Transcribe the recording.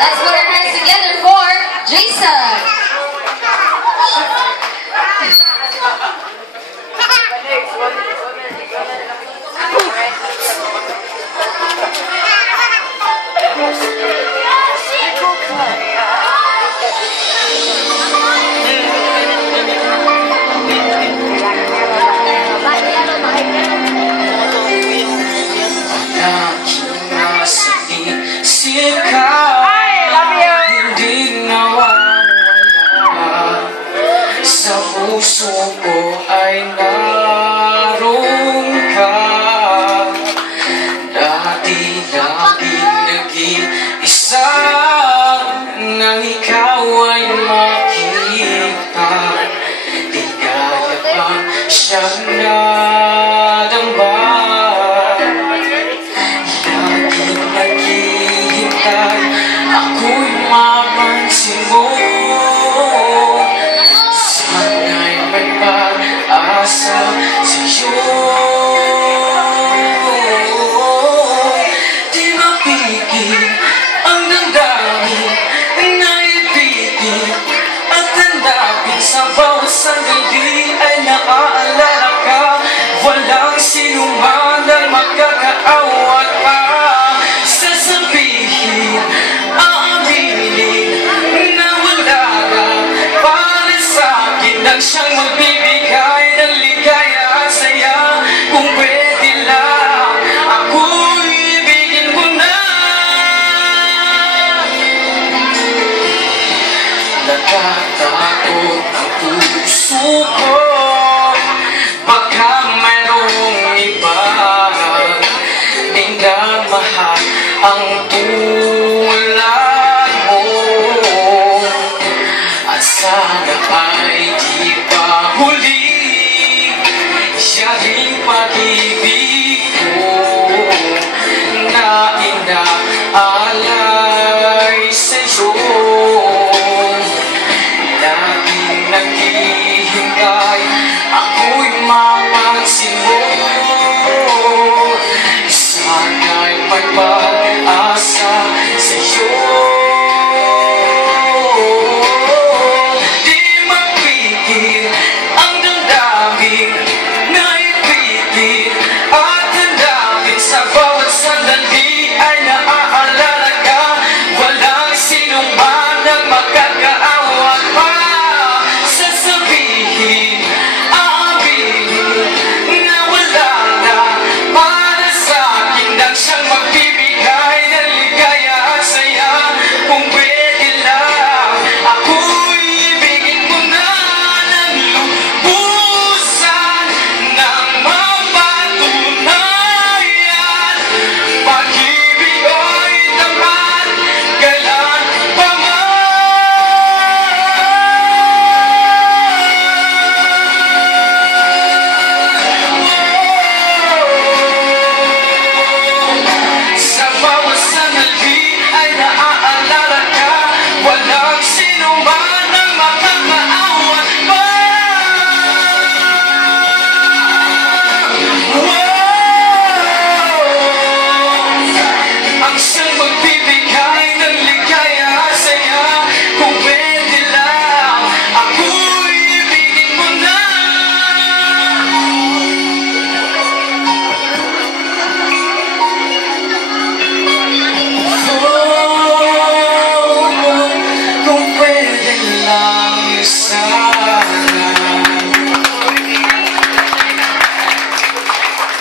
Let's put our hands together for Jason. Puso ko ay naroon ka. Dati laging nag-iisa nang ikaw ay makita. Di kaya bang siyang nadamba. Laging naghihintay ako'y mapansin mo. Asa sa'yo di mapigil ang damdamin na ibigin at handapin sa bawat sandali ay naaalala ka. Walang sinuman ang magkakaawat pa. Sasabihin, aaminin na wala ka para sa'kin nang siyang magbibigay ng ligaya at saya. Kung pwede lang, ako'y ibigin mo na. Natatakot ang puso ko, baka mayroong iba minamahal ang puso.